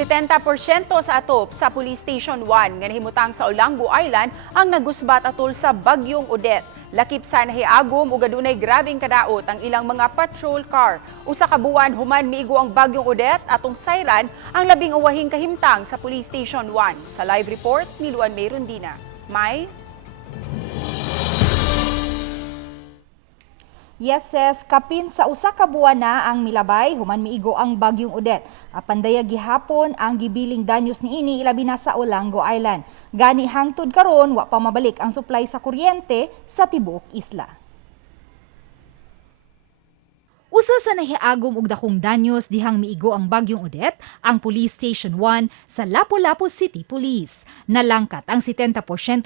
70% sa atop sa Police Station 1 nga nahimutang sa Olango Island ang nagusbat atol sa bagyong Odette. Lakip sa nahiagom ug adunay grabeng kadaot ang ilang mga patrol car. Usa ka buwan human miigo ang bagyong Odette atong sayran ang labing uwahing kahimtang sa Police Station 1. Sa live report ni Luan May Rondina. May Yes, sis, kapin sa usa ka buwan na ang milabay human miigo ang bagyong Odette. Apan daya gihapon ang gibiling danyos niini ilabi na sa Olango Island. Gani hangtod karon wa pa mabalik ang supply sa kuryente sa tibuok isla. Usa sa nahiagom og dakong danyos dihang miigo ang bagyong Odette, ang Police Station 1 sa Lapu-Lapu City Police. Nalangkat ang 70%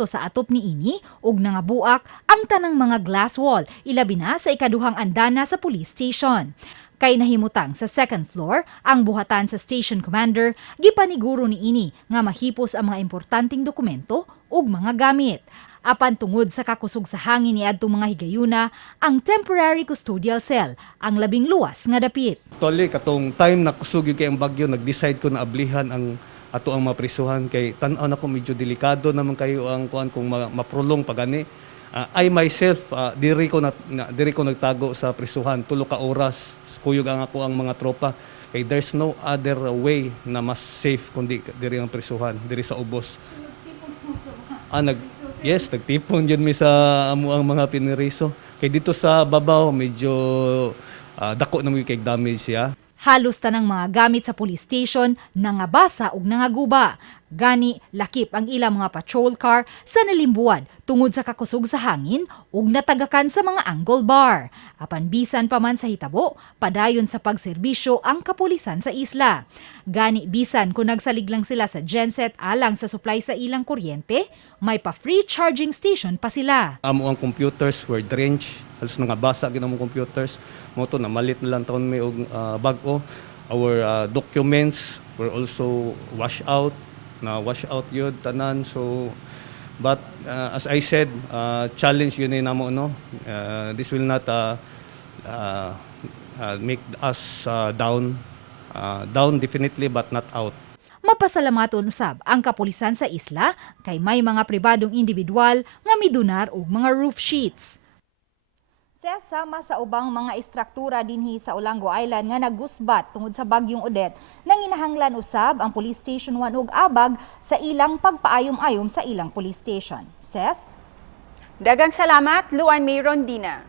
sa atop niini ug nangabuak ang tanang mga glass wall, ilabi na sa ikaduhang andana sa police station. Kay nahimutang sa second floor, ang buhatan sa station commander, gipaniguro niini nga mahipos ang mga importanteng dokumento ug mga gamit. Apan tungod sa kakusog sa hangin niadtong mga higayuna, ang temporary custodial cell ang labing luwas nga dapit. Actually, katong time na kusog yung kay ang bagyo, nag-decide ko na ablihan ang ato ang maprisuhan kay tan-aw na ko medyo delikado naman kayo ang kuan kung maprolong pagani. I myself diri ko nagtago sa prisuhan tulo ka oras. Kuyog ang ako ang mga tropa kay there's no other way na mas safe kundi diri ang prisuhan, diri sa ubos. Yes, nagtipon yun mi sa amo ang mga piniriso. Kay dito sa babaw medyo dako na mo kay damage siya. Halos tanang mga gamit sa police station nangabasa ug nangaguba. Gani lakip ang ilang mga patrol car sa nalimbuan tungod sa kakusog sa hangin ug natagakan sa mga angle bar. Apan bisan pa man sa hitabo, padayon sa pagserbisyo ang kapulisan sa isla. Gani bisan kung nagsalig lang sila sa genset alang sa supply sa ilang kuryente, may pa-free charging station pa sila. Amo ang computers were drenched, halos nangabasa gid ang computers. Moto na malit na lang taon may og bag-o. Our documents were also wash out yun tanan. So but as I said, challenge yun namo no. This will not make us down definitely, but not out. Mapasalamaton usab ang kapulisan sa isla kay may mga pribadong individual nga midunar og mga roof sheets. Sama sa ubang mga istruktura dinhi sa Olango Island nga nagusbat tungod sa bagyong Odette, nanginahanglan usab ang Police Station 1 ug Abag sa ilang pagpaayom-ayom sa ilang police station. Ses? Dagang salamat, Luan May Rondina.